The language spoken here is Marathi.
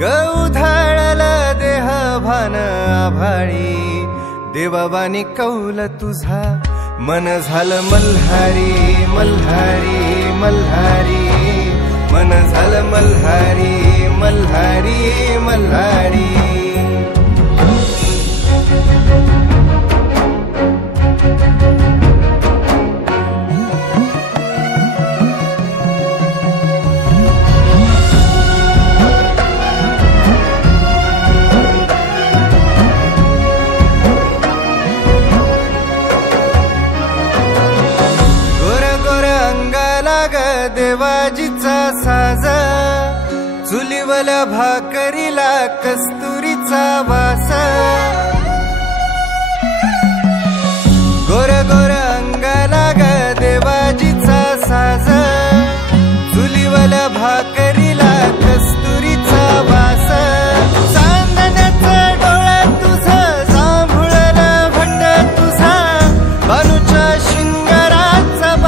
गौधाळल देह भान आभाळी देवावानी कौल तुझा मन झालं मल्हारी मल्हारी मल्हारी मन झालं मल्हारी मल्हारी मल्हारी देवाजीचा साज चुलीवल्या भाकरीला कस्तुरीचा वास